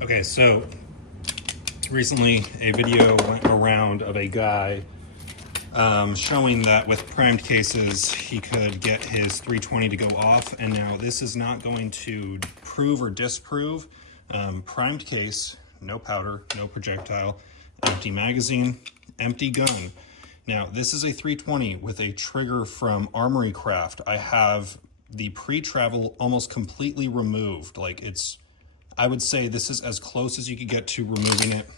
Okay, so recently a video went around of a guy showing that with primed cases he could get his 320 to go off, and now this is not going to prove or disprove. Primed case, no powder, no projectile, empty magazine, empty gun. Now this is a 320 with a trigger from Armory Craft. I have the pre-travel almost completely removed. Like, I would say this is as close as you could get to removing it.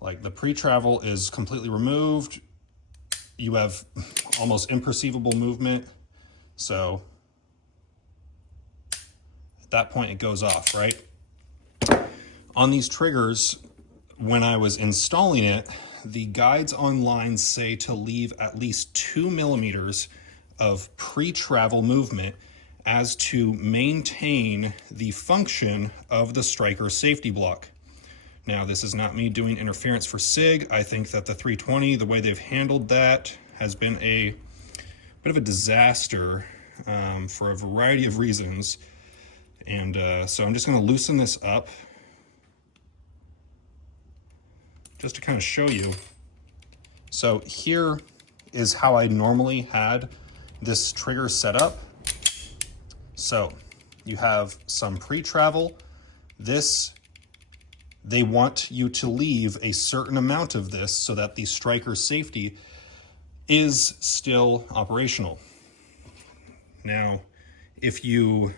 Like, the pre-travel is completely removed. You have almost imperceivable movement. So at that point it goes off, right? On these triggers, when I was installing it, the guides online say to leave at least 2 millimeters of pre-travel movement as to maintain the function of the striker safety block. Now, this is not me doing interference for SIG. I think that the 320, the way they've handled that, has been a bit of a disaster for a variety of reasons. And so I'm just going to loosen this up just to kind of show you. So here is how I normally had this trigger set up. So you have some pre-travel. They want you to leave a certain amount of this so that the striker safety is still operational. Now, I'm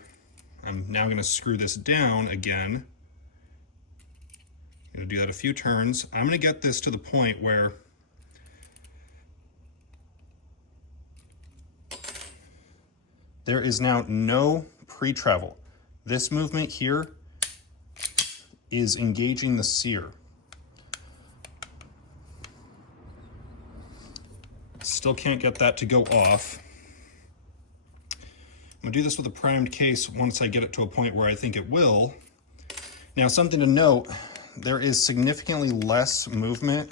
now going to screw this down again. I'm going to do that a few turns. I'm going to get this to the point where there is now no pre-travel. This movement here is engaging the sear. Still can't get that to go off. I'm gonna do this with a primed case once I get it to a point where I think it will. Now, something to note, there is significantly less movement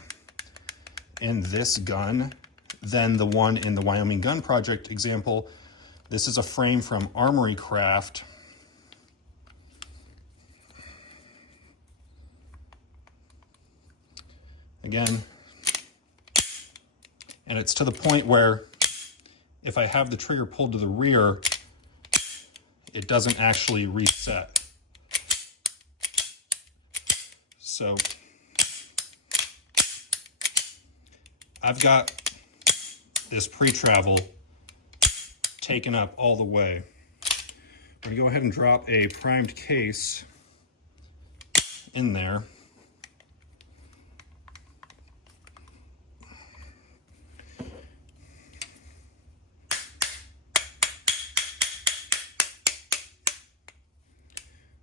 in this gun than the one in the Wyoming Gun Project example. This is a frame from Armory Craft. Again, and it's to the point where if I have the trigger pulled to the rear, it doesn't actually reset. So I've got this pre-travel taken up all the way. I'm going to go ahead and drop a primed case in there.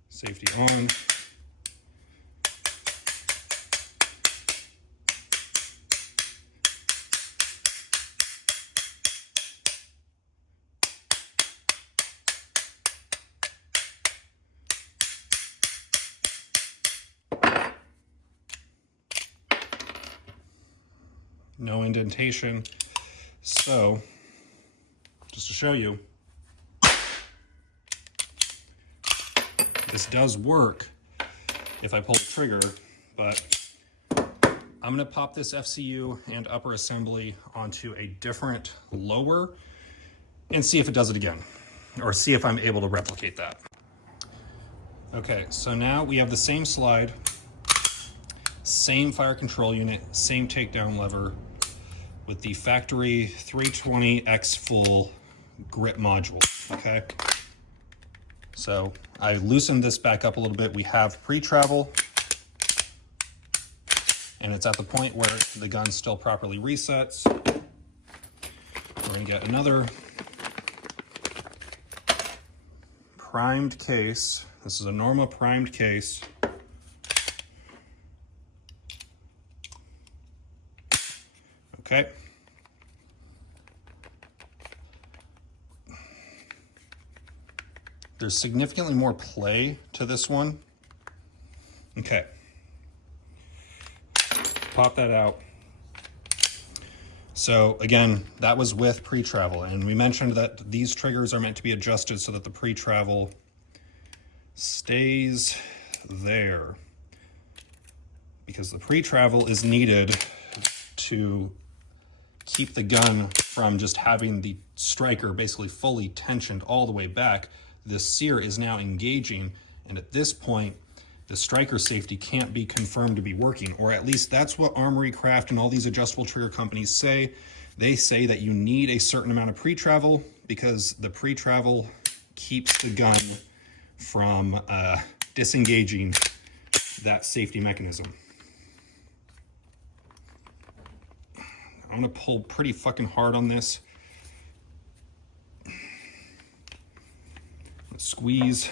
Safety on. No indentation. So, just to show you, this does work if I pull the trigger, but I'm going to pop this FCU and upper assembly onto a different lower and see if it does it again, or see if I'm able to replicate that. Okay, so now we have the same slide, same fire control unit, same takedown lever with the factory 320X full grip module, okay? So I loosened this back up a little bit. We have pre-travel, and it's at the point where the gun still properly resets. We're gonna get another primed case. This is a Norma primed case. Okay. There's significantly more play to this one. Okay. Pop that out. So again, that was with pre-travel, and we mentioned that these triggers are meant to be adjusted so that the pre-travel stays there, because the pre-travel is needed to keep the gun from just having the striker basically fully tensioned all the way back. The sear is now engaging, and at this point, the striker safety can't be confirmed to be working, or at least that's what Armory Craft and all these adjustable trigger companies say. They say that you need a certain amount of pre-travel because the pre-travel keeps the gun from disengaging that safety mechanism. I'm gonna pull pretty fucking hard on this. Squeeze.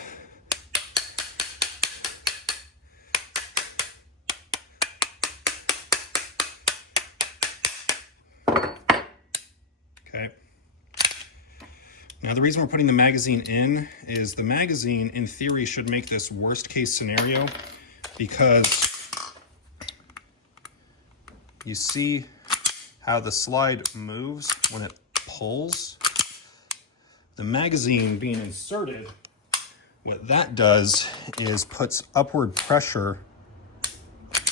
Okay. Now the reason we're putting the magazine in is the magazine in theory should make this worst case scenario, because you see how the slide moves when it pulls. The magazine being inserted, what that does is puts upward pressure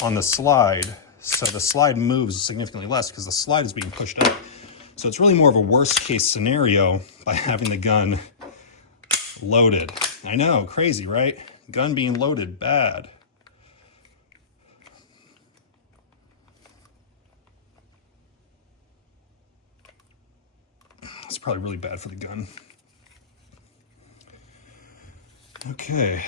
on the slide, so the slide moves significantly less because the slide is being pushed up. So it's really more of a worst case scenario by having the gun loaded. I know, crazy, right? Gun being loaded, bad. It's probably really bad for the gun. Okay.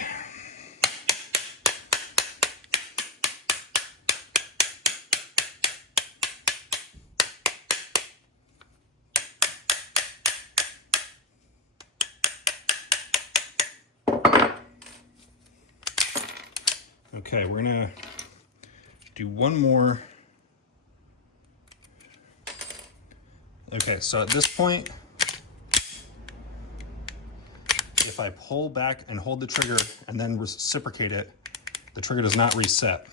Okay, we're gonna do one more. Okay, so at this point, if I pull back and hold the trigger and then reciprocate it, the trigger does not reset.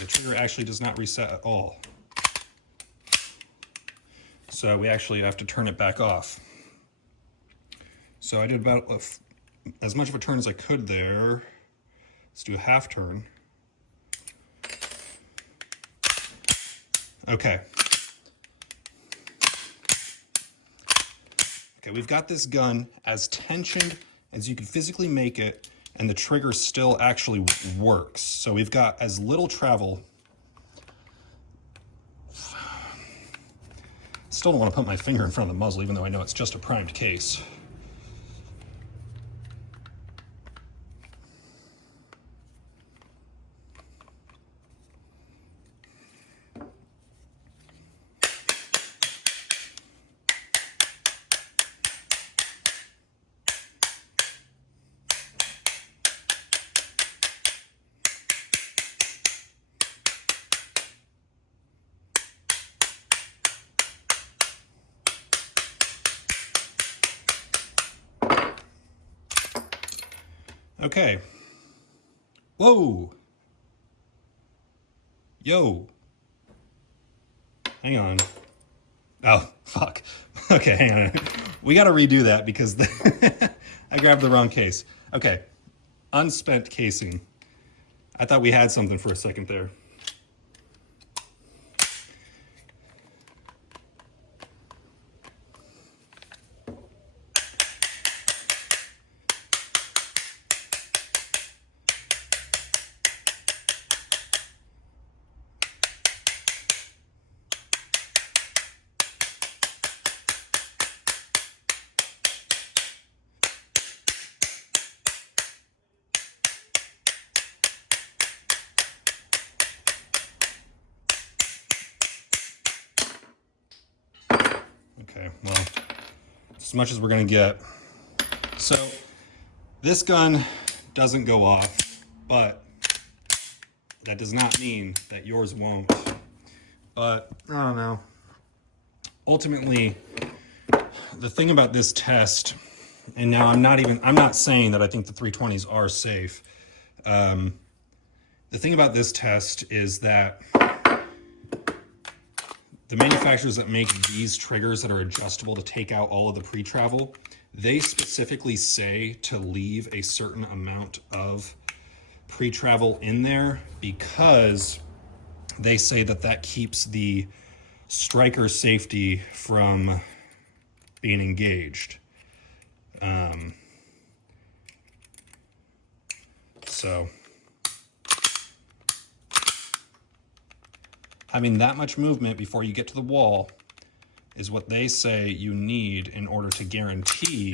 The trigger actually does not reset at all. So we actually have to turn it back off. So I did about as much of a turn as I could there. Let's do a half turn. Okay. Okay, we've got this gun as tensioned as you can physically make it, and the trigger still actually works. So we've got as little travel. Still don't want to put my finger in front of the muzzle, even though I know it's just a primed case. Okay. Whoa. Yo. Hang on. Oh, fuck. Okay, hang on. We got to redo that because I grabbed the wrong case. Okay. Unspent casing. I thought we had something for a second there. Okay, well, as much as we're gonna get. So this gun doesn't go off, but that does not mean that yours won't. But I don't know. Ultimately, the thing about this test, and now I'm not saying that I think the 320s are safe. The thing about this test is that the manufacturers that make these triggers that are adjustable to take out all of the pre-travel, they specifically say to leave a certain amount of pre-travel in there because they say that that keeps the striker safety from being engaged. So having that much movement before you get to the wall is what they say you need in order to guarantee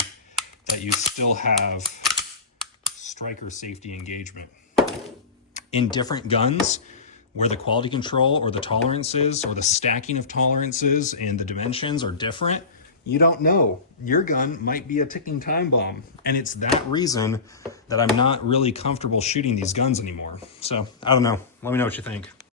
that you still have striker safety engagement. In different guns, where the quality control or the tolerances or the stacking of tolerances and the dimensions are different, you don't know. Your gun might be a ticking time bomb. And it's that reason that I'm not really comfortable shooting these guns anymore. So I don't know. Let me know what you think.